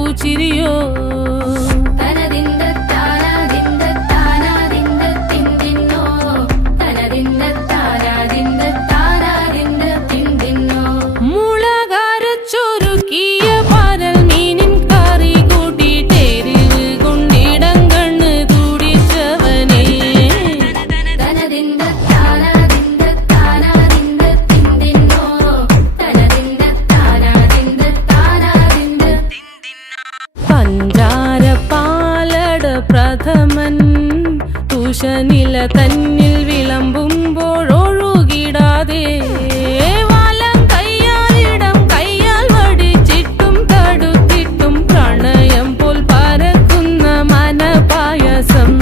പൂച്ചിരിയോ പ്രഥമൻ തുഷനില തന്നിൽ വിളമ്പുമ്പോഴൊഴുകിടാതെ വലം കയ്യാലിടം കയ്യാൽ വടിച്ചിട്ടും തടുത്തിട്ടും പ്രണയം പോൽ പരക്കുന്ന മനപായസം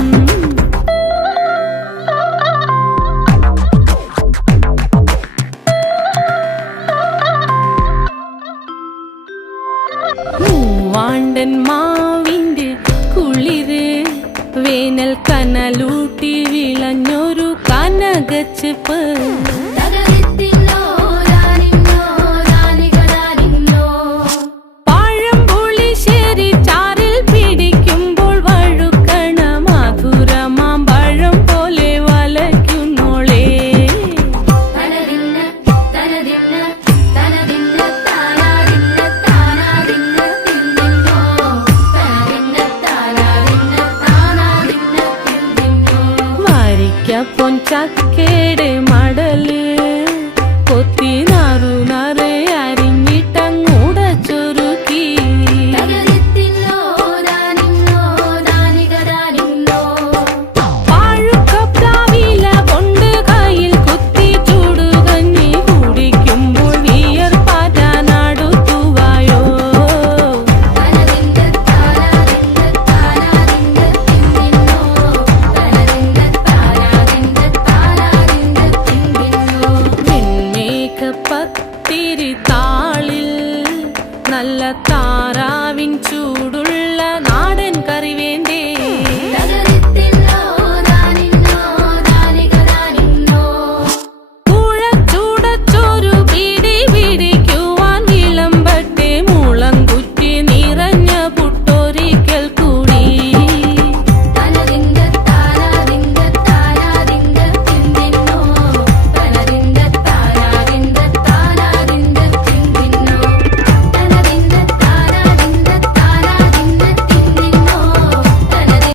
മൂവാണ്ടൻ മാവിന്റെ കുളിര് വേനൽ കനലൂട്ടി വിളഞ്ഞൊരു കനകച്ചെപ്പ് പഴംപുളിശ്ശേരി ചാറിൽ പിടിക്കുമ്പോൾ വഴുക്കണ മധുരമാം പഴം പോലെ വലയ്ക്കുന്നോളേ പൊൻചക്കയുടെ മടല് കൊത്തി നാറു നറെ അരിഞ്ഞിട്ടങ്ങൂട ചൊരുക്കി പാഴുക്കപ്ലാവില കൊണ്ട് കയ്യിൽ കുത്തി ചൂടുകഞ്ഞി കുടിക്കുമ്പോൾ വിയർപ്പാറ്റാനടുത്തുവായോ പത്തിരി താളിൽ നല്ല താറാവിൻ